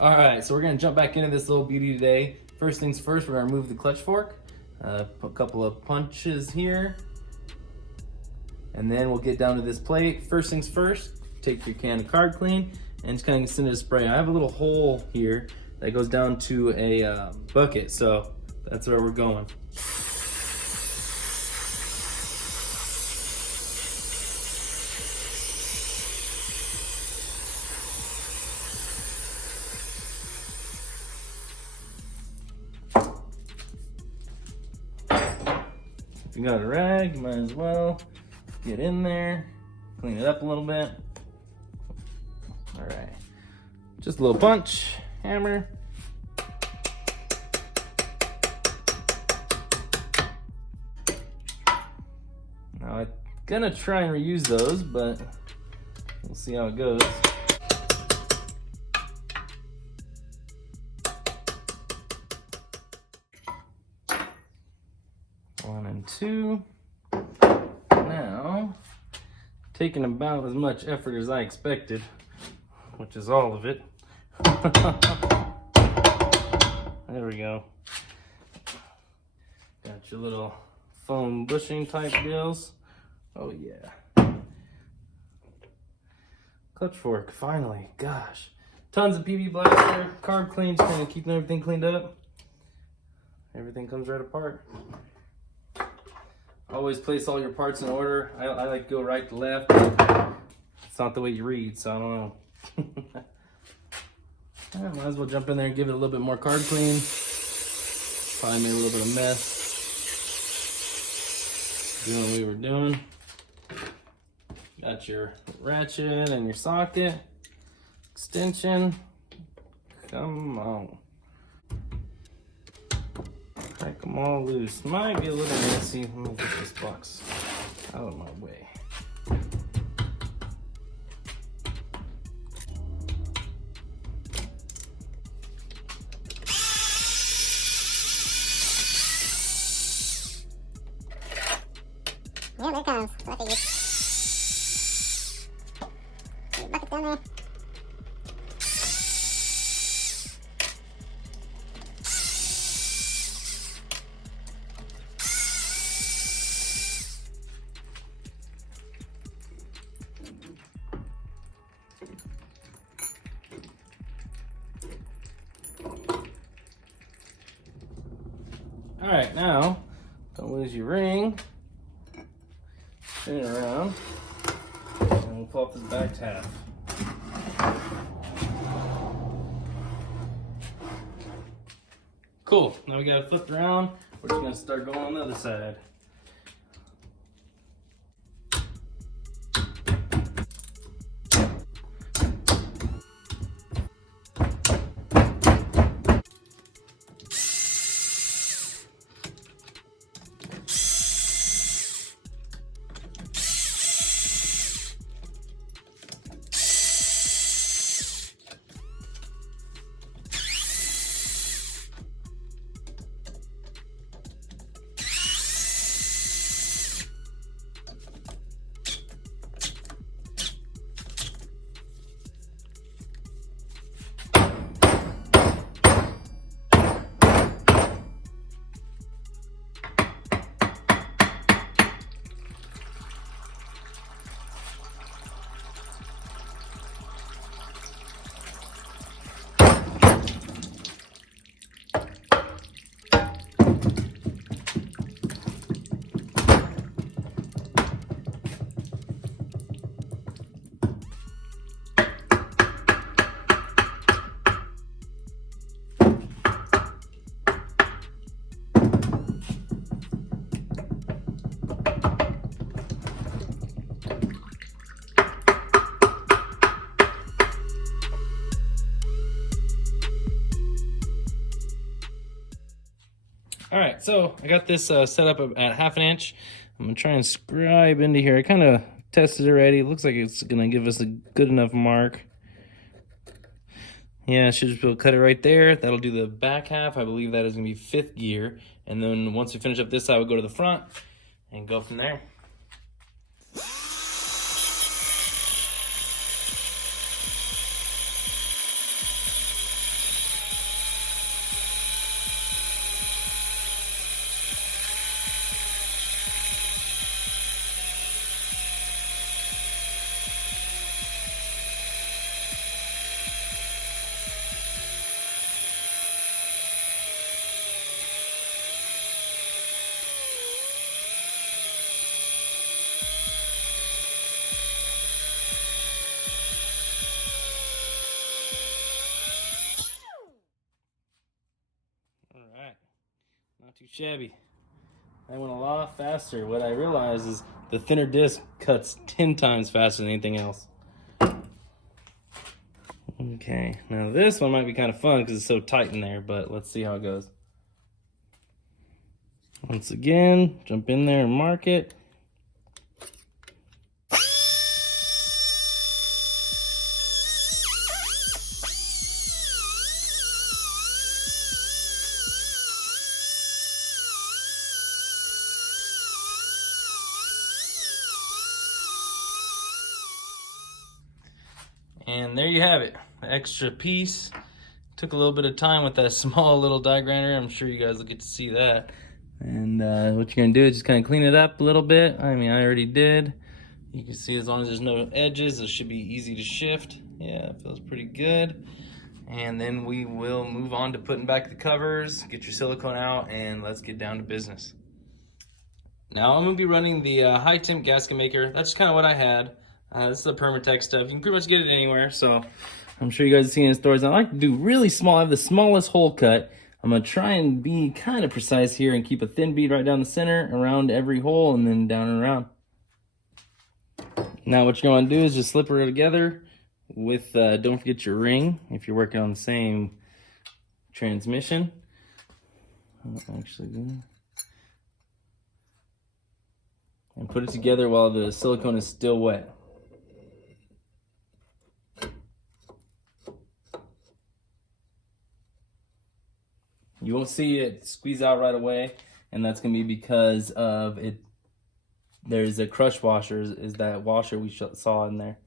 All right, so we're gonna jump back into this little beauty today. First things first, we're gonna remove the clutch fork, put a couple of punches here, and then we'll get down to this plate. First things first, take your can of carb clean and just kind of send it a spray. I have a little hole here that goes down to a bucket, so that's where we're going. If you got a rag, you might as well get in there, clean it up a little bit. All right, just a little punch, hammer. Now I'm gonna try and reuse those, but we'll see how it goes. 1 and 2. Now, taking about as much effort as I expected, which is all of it. There we go. Got your little foam bushing type deals. Oh yeah. Clutch fork, finally, gosh. Tons of PB blaster, carb clean, just kind of keeping everything cleaned up. Everything comes right apart. Always place all your parts in order. I like to go right to left. It's not the way you read, so I don't know. Yeah, might as well jump in there and give it a little bit more carb clean. Probably made a little bit of mess. Doing what we were doing. Got your ratchet and your socket. Extension. Come on. Crack them all loose. Might get a little messy. Let me get this box out of my way. Yeah, there it comes. Look at you. Bucket's down there. All right, now, don't lose your ring. Spin it around, and we'll pull up this back tab. Cool, now we got it flipped around. We're just gonna start going on the other side. All right, so I got this set up at 1/2 inch. I'm gonna try and scribe into here. I kind of tested it already. It looks like it's gonna give us a good enough mark. Yeah, I should just be able to cut it right there. That'll do the back half. I believe that is gonna be 5th gear. And then once we finish up this side, we'll go to the front and go from there. too shabby. That went a lot faster. What I realized is the thinner disc cuts 10 times faster than anything else. Okay, now this one might be kind of fun because it's so tight in there, but let's see how it goes. Once again, jump in there and mark it. And there you have it, the extra piece. Took a little bit of time with that small little die grinder. I'm sure you guys will get to see that. And what you're gonna do is just kind of clean it up a little bit. I mean, I already did. You can see as long as there's no edges, it should be easy to shift. Yeah, it feels pretty good. And then we will move on to putting back the covers, get your silicone out, and let's get down to business. Now I'm gonna be running the high temp gasket maker. That's kind of what I had. This is the Permatex stuff. You can pretty much get it anywhere, so I'm sure you guys have seen it in stores. I like to do really small. I have the smallest hole cut. I'm gonna try and be kind of precise here and keep a thin bead right down the center, around every hole, and then down and around. Now what you're gonna do is just slip her together with, don't forget your ring if you're working on the same transmission. Actually, and put it together while the silicone is still wet. You won't see it squeeze out right away, and that's gonna be because of it. There's a crush washer, is that washer we saw in there.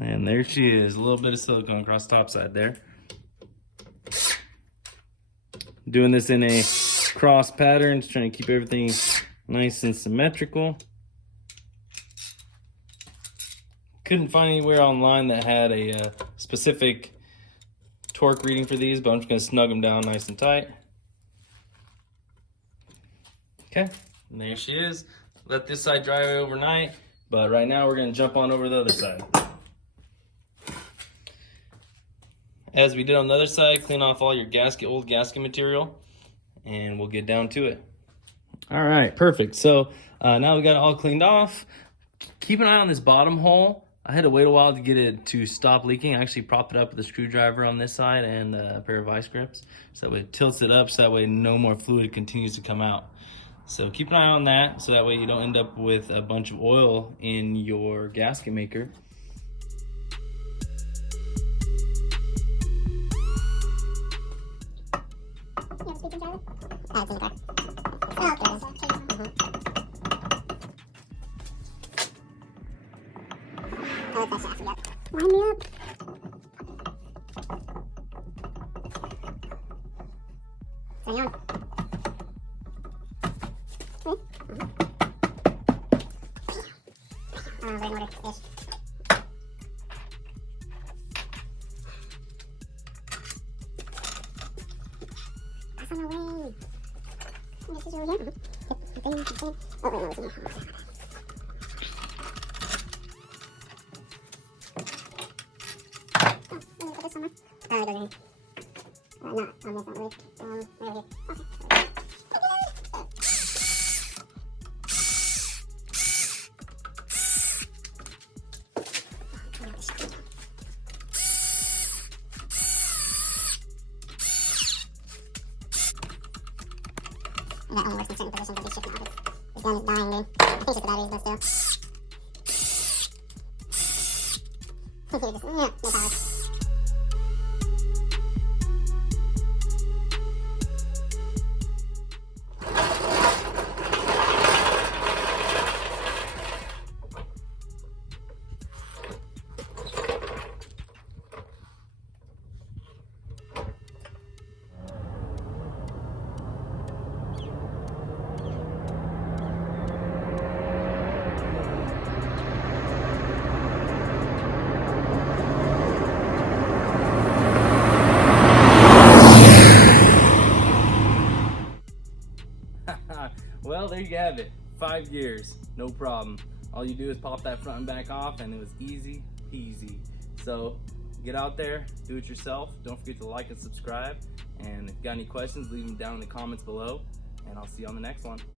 And there she is, a little bit of silicone across the top side there. Doing this in a cross pattern, just trying to keep everything nice and symmetrical. Couldn't find anywhere online that had a specific torque reading for these, but I'm just gonna snug them down nice and tight. Okay, and there she is. Let this side dry overnight, but right now we're gonna jump on over the other side. As we did on the other side, clean off all your old gasket material, and we'll get down to it. All right, perfect. So now we got it all cleaned off. Keep an eye on this bottom hole. I had to wait a while to get it to stop leaking. I actually propped it up with a screwdriver on this side and a pair of vice grips. So that way it tilts it up, so that way no more fluid continues to come out. So keep an eye on that, so that way you don't end up with a bunch of oil in your gasket maker. It's in the car. Oh, there it is. Oh, that's that shit, I forgot. Wind me up. Turn you on. We're in order-ish. That's on the way. This is over here. Oh, wait, no, it's in here. Let me put this somewhere. Oh, it goes in here. Not on this, not really. Right over here. Okay. That only works in certain positions of these shifting objects. This gun is dying, dude. I think it's just the batteries, but still. You're just, no power. Well, there you have it. 5 years, no problem. All you do is pop that front and back off, and it was easy peasy. So get out there, do it yourself. Don't forget to like and subscribe. And if you got any questions, leave them down in the comments below. And I'll see you on the next one.